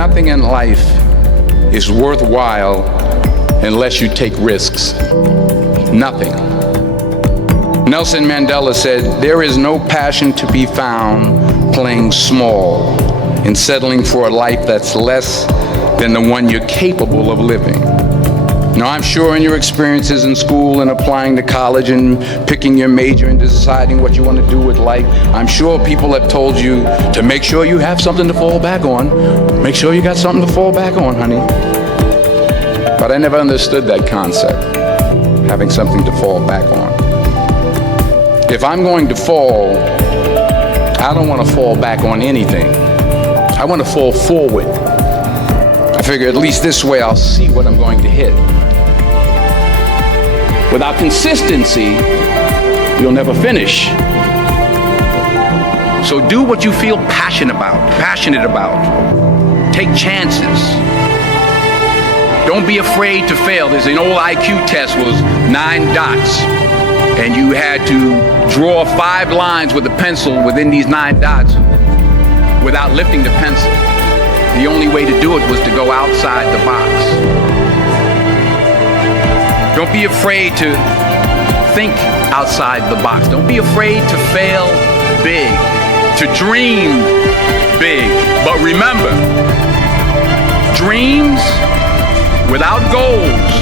nothing in life is worthwhile unless you take risks. Nothing. Nelson Mandela said, "There is no passion to be found playing small and settling for a life that's less than the one you're capable of living." Now, I'm sure in your experiences in school and applying to college and picking your major and deciding what you want to do with life, I'm sure people have told you to make sure you have something to fall back on. Make sure you got something to fall back on, honey. But I never understood that concept, having something to fall back on. If I'm going to fall, I don't want to fall back on anything. I want to fall forward. I figure at least this way I'll see what I'm going to hit. Without consistency, you'll never finish. So do what you feel passionate about. Take chances. Don't be afraid to fail. There's an old IQ test was 9 dots, and you had to draw 5 lines with a pencil within these 9 dots without lifting the pencil. The only way to do it was to go outside the box. Don't be afraid to think outside the box. Don't be afraid to fail big, to dream big. But remember, dreams without goals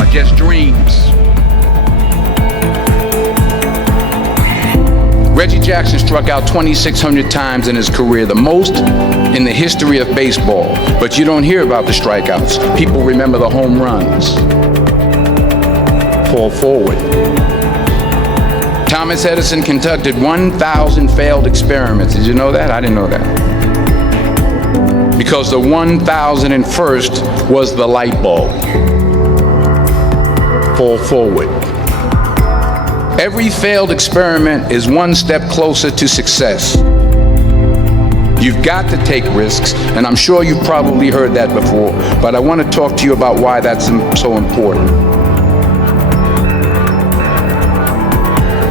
are just dreams. Reggie Jackson struck out 2,600 times in his career, the most in the history of baseball. But you don't hear about the strikeouts. People remember the home runs. Fall forward. Thomas Edison conducted 1,000 failed experiments. Did you know that? I didn't know that. Because the 1,001st was the light bulb. Fall forward. Every failed experiment is one step closer to success. You've got to take risks, and I'm sure you've probably heard that before, but I want to talk to you about why that's so important.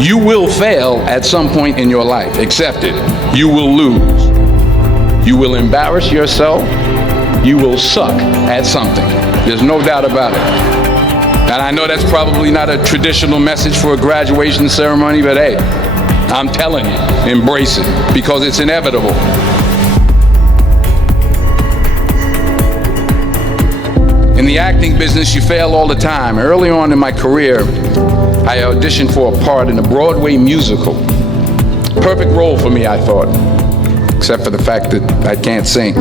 You will fail at some point in your life. Accept it. You will lose. You will embarrass yourself. You will suck at something. There's no doubt about it. And I know that's probably not a traditional message for a graduation ceremony, but hey, I'm telling you, embrace it, because it's inevitable. In the acting business, you fail all the time. Early on in my career, I auditioned for a part in a Broadway musical. Perfect role for me, I thought, except for the fact that I can't sing.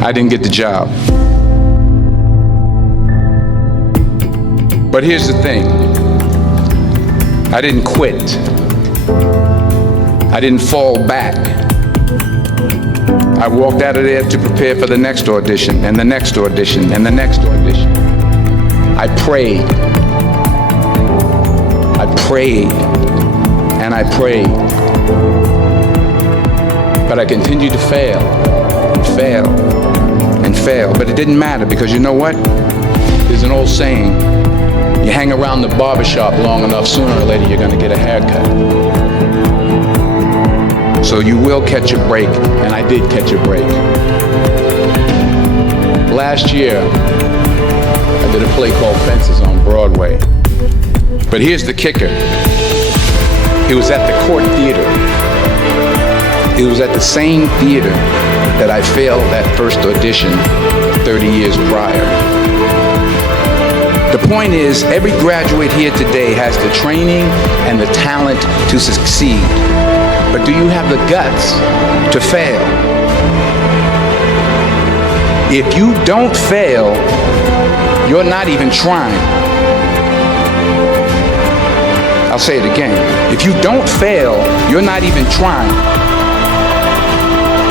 I didn't get the job. But here's the thing. I didn't quit. I didn't fall back. I walked out of there to prepare for the next audition, and the next audition, and the next audition. I prayed. I prayed. And I prayed. But I continued to fail, and fail, and fail. But it didn't matter, because you know what? There's an old saying, you hang around the barbershop long enough, sooner or later you're going to get a haircut. So you will catch a break, and I did catch a break. Last year, I did a play called Fences on Broadway. But here's the kicker. It was at the Court Theater. It was at the same theater that I failed that first audition 30 years prior. The point is, every graduate here today has the training and the talent to succeed. But do you have the guts to fail? If you don't fail, you're not even trying. I'll say it again. If you don't fail, you're not even trying.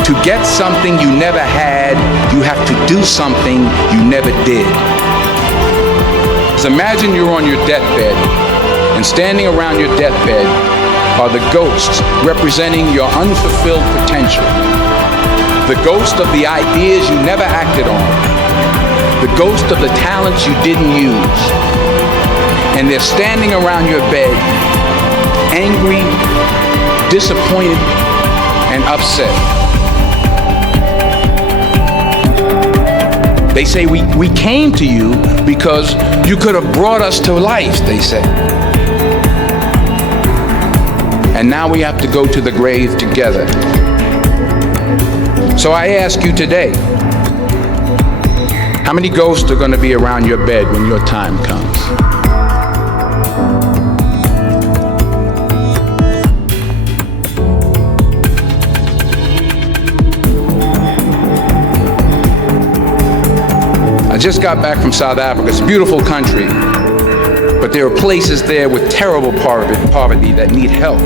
To get something you never had, you have to do something you never did. So imagine you're on your deathbed, and standing around your deathbed are the ghosts representing your unfulfilled potential. The ghost of the ideas you never acted on. The ghost of the talents you didn't use. And they're standing around your bed, angry, disappointed, and upset. They say we came to you because you could have brought us to life, they say. And now we have to go to the grave together. So I ask you today, how many ghosts are going to be around your bed when your time comes? I just got back from South Africa. It's a beautiful country, but there are places there with terrible poverty that need help.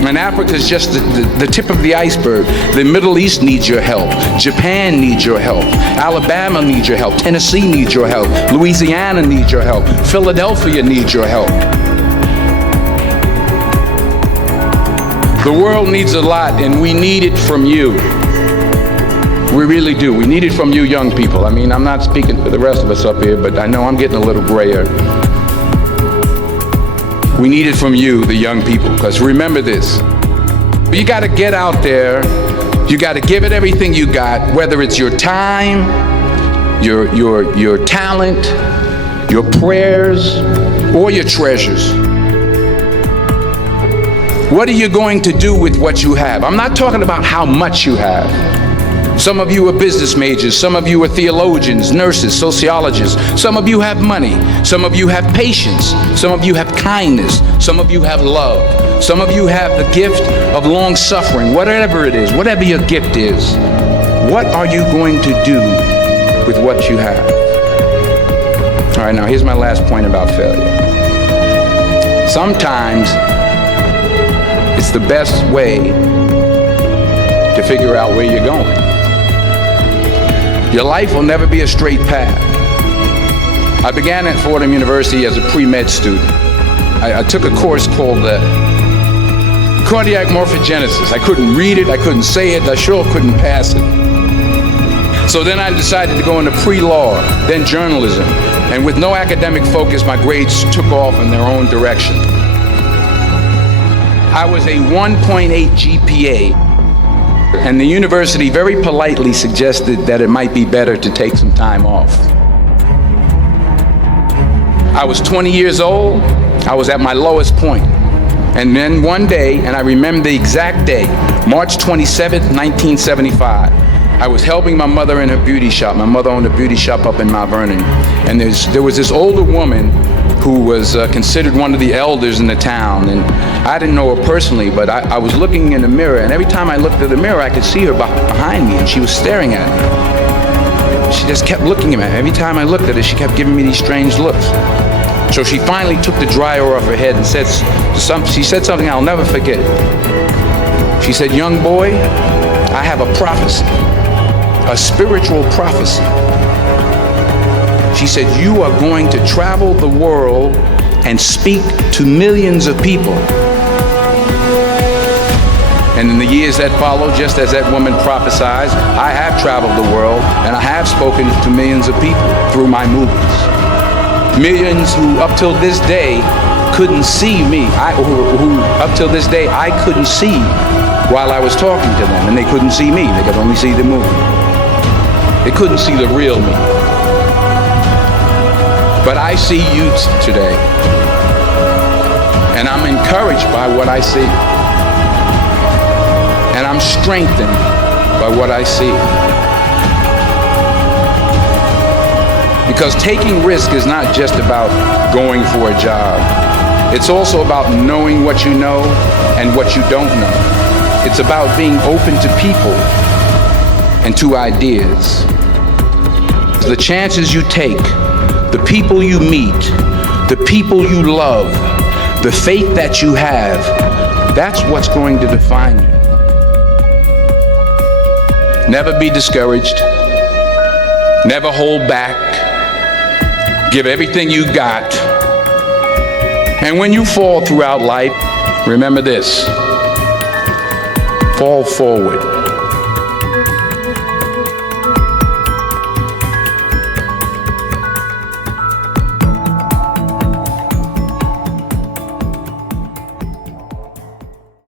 And Africa is just the tip of the iceberg. The Middle East needs your help. Japan needs your help. Alabama needs your help. Tennessee needs your help. Louisiana needs your help. Philadelphia needs your help. The world needs a lot, and we need it from you. We really do. We need it from you young people. I mean, I'm not speaking for the rest of us up here, but I know I'm getting a little grayer. We need it from you, the young people, because remember this. You got to get out there. You got to give it everything you got, whether it's your time, your talent, your prayers, or your treasures. What are you going to do with what you have? I'm not talking about how much you have. Some of you are business majors, some of you are theologians, nurses, sociologists, some of you have money, some of you have patience, some of you have kindness, some of you have love, some of you have the gift of long suffering, whatever it is, whatever your gift is. What are you going to do with what you have? All right, now here's my last point about failure. Sometimes it's the best way to figure out where you're going. Your life will never be a straight path. I began at Fordham University as a pre-med student. I took a course called cardiac morphogenesis. I couldn't read it, I couldn't say it, I sure couldn't pass it. So then I decided to go into pre-law, then journalism. And with no academic focus, my grades took off in their own direction. I was a 1.8 GPA. And the university very politely suggested that it might be better to take some time off. I was 20 years old. I was at my lowest point. And then one day, and I remember the exact day, March 27th, 1975, I was helping my mother in her beauty shop. My mother owned a beauty shop up in Mount Vernon. And there was this older woman who was considered one of the elders in the town. And I didn't know her personally, but I was looking in the mirror, and every time I looked at the mirror, I could see her behind me, and she was staring at me. She just kept looking at me. Every time I looked at her, she kept giving me these strange looks. So she finally took the dryer off her head and she said something I'll never forget. She said, "Young boy, I have a prophecy, a spiritual prophecy." She said, "You are going to travel the world and speak to millions of people." And in the years that followed, just as that woman prophesied, I have traveled the world and I have spoken to millions of people through my movies. Millions who up till this day couldn't see me, who up till this day I couldn't see while I was talking to them, and they couldn't see me, they could only see the movie. They couldn't see the real me. But I see you today, and I'm encouraged by what I see. And I'm strengthened by what I see. Because taking risk is not just about going for a job. It's also about knowing what you know and what you don't know. It's about being open to people and to ideas. The chances you take, the people you meet, the people you love, the faith that you have, that's what's going to define you. Never be discouraged. Never hold back. Give everything you got. And when you fall throughout life, remember this: fall forward.